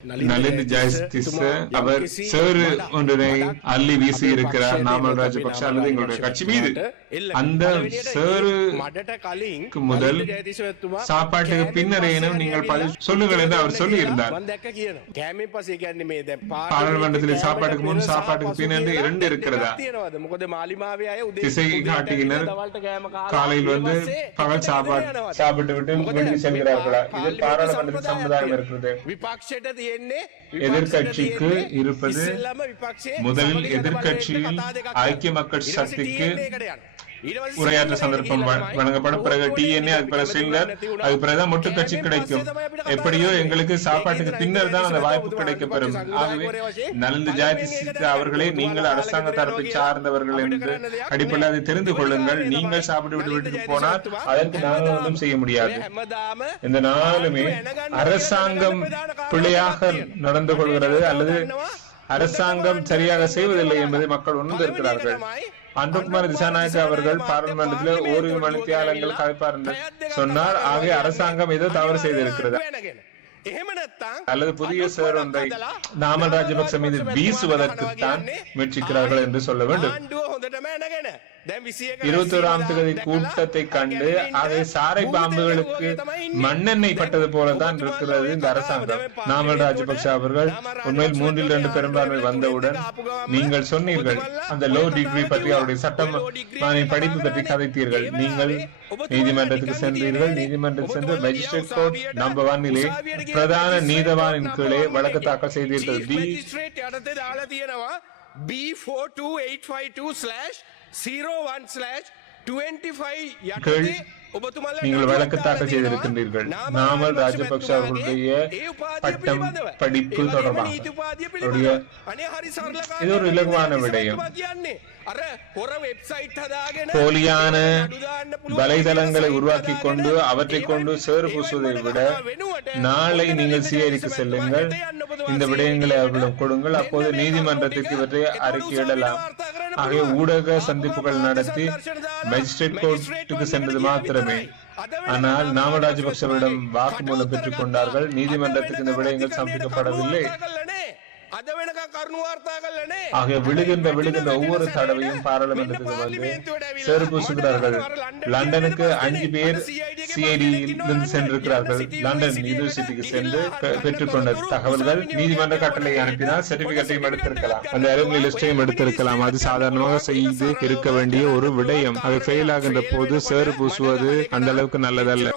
நலிந்து ஜெயதிஸ் அவர் சேறு ஒன்றினை அள்ளி வீசி இருக்கிறார் நாமல் ராஜபக்ஷ அல்லது எங்களுடைய கட்சி மீது அந்த சேருக்கு முதல் சாப்பாட்டுக்கு பின்னரேனும் நீங்கள் சொல்லுங்கள் என்று அவர் சொல்லி இருந்தார் பாராளுமன்றத்தில் சாப்பாட்டுக்கு முன் சாப்பாட்டுக்கு பின் என்று இரண்டு இருக்கிறதா திசை காட்டியினர் காலையில் வந்து பகல் சாப்பாடு சாப்பிட்டு விட்டு செல்கிறார்களா இது பாராளுமன்றத்தில் சமுதாயம் இருக்கிறது எதிர்க்கட்சிக்கு இருப்பது முதலில் எதிர்க்கட்சியில் ஐக்கிய மக்கள் சக்திக்கு உரையாற்ற சந்தர்ப்பம் வழங்கப்படும் பிறகு டிஎன்ஏ அது பிறகு சிங்கர் அது பிறகுதான் மொட்டு கட்சி கிடைக்கும். எப்படியோ எங்களுக்கு சாப்பாட்டுக்கு பின்னர் தான் அந்த வாய்ப்பு கிடைக்கப்பெறும். ஆகவே நலந்து ஜாதி அவர்களே நீங்கள் அரசாங்க தரப்பை சார்ந்தவர்கள் என்று அடிப்படையில் அதை தெரிந்து கொள்ளுங்கள். நீங்கள் சாப்பிட்டு விட்டு வீட்டுக்கு போனால் அதற்கு நாங்கள் ஒன்றும் செய்ய முடியாது. இந்த நாளுமே அரசாங்கம் பிழையாக நடந்து கொள்கிறது அல்லது அரசாங்கம் சரியாக செய்வதில்லை என்பதை மக்கள் உணர்ந்திருக்கிறார்கள். அன்புகுமார் திசாநாயக்க அவர்கள் பாராளுமன்றத்தில் ஓரிரு மணித்தியாலங்கள் கலைப்பார் என்று சொன்னார் ஆகிய அரசாங்கம் ஏதோ தவறு செய்திருக்கிறது. அல்லது புதிய சேர் ஒன்றை நாமல் ராஜபக்ச மீது வீசுவதற்குத்தான் முயற்சிக்கிறார்கள் என்று சொல்ல வேண்டும். இருபத்தி ஓராம் தேதி கூட்டத்தை கண்டு அதை சாரை பாம்புகளுக்கு மண்ணெண்ணெய் பட்டது போலதான் இருக்கிறது இந்த அரசாங்கம். நாமல் ராஜபக்ஷ அவர்கள் உண்மையில் மூன்றில் இரண்டு பெரும்பான்மை வந்தவுடன் நீங்கள் சொன்னீர்கள் அந்த லோ டிகிரி பற்றி அவருடைய சட்டம் படிப்பு பற்றி கதைத்தீர்கள். நீங்கள் நீதிமன்றத்துக்கு சென்றீர்கள். நீதிமன்றத்துக்கு சென்று மேஜிஸ்ட்ரேட் கோர்ட் நம்பர் ஒன்னிலே பிரதான நீதவானின் கீழே வழக்கு தாக்கல் செய்தீர்கள். நீங்கள் வழக்கு தாக்கல் செய்திருக்கின்றீர்கள். நாமல் ராஜபக்ஷ அவர்களுடைய பட்டம் படிப்பு தொடர்பாக. இது ஒரு இலகுவான விடயம். போலியான வலைதளங்களை உருவாக்கி கொண்டு அவற்றை கொண்டு சேறு பூசுவதை விட நாளை நீங்கள் சிஐடிக்கு செல்லுங்கள். இந்த விடயங்களை அவர்களிடம் கொடுங்கள். அப்போது நீதிமன்றத்திற்கு இவற்றை அறிக்கையிடலாம். ஆகிய ஊடக சந்திப்புகள் நடத்தி மேஜிஸ்ட்ரேட் கோர்ட்டுக்கு சென்றது மாத்திரமே. ஆனால் நாம ராஜபக்சவிடம் வாக்குமூலம் பெற்றுக் கொண்டார்கள். நீதிமன்றத்துக்கு இந்த விடயங்கள் சமர்ப்பிக்கப்படவில்லை. ஆகிய விழுகின்ற விழுகின்ற ஒவ்வொரு தடவையும் பாராளுமன்றத்துக்கு வந்து சேறு பூசுகிறார்கள் லண்டனுக்கு அஞ்சு பேர் சிஐடியில் இருந்து சென்றிருக்கிறார்கள். லண்டன் யூனிவர்சிட்டிக்கு சென்று பெற்றுக்கொண்ட தகவல்கள் நீதிமன்ற கட்டளை அனுப்பினால் சர்டிபிகேட்டையும் எடுத்திருக்கலாம். அந்த அலுவலி லிஸ்டையும் எடுத்திருக்கலாம். அது சாதாரணமாக செய்து இருக்க வேண்டிய ஒரு விடயம். அது ஃபெயில் ஆகின்ற போது சேறு பூசுவது அந்த அளவுக்கு நல்லதல்ல.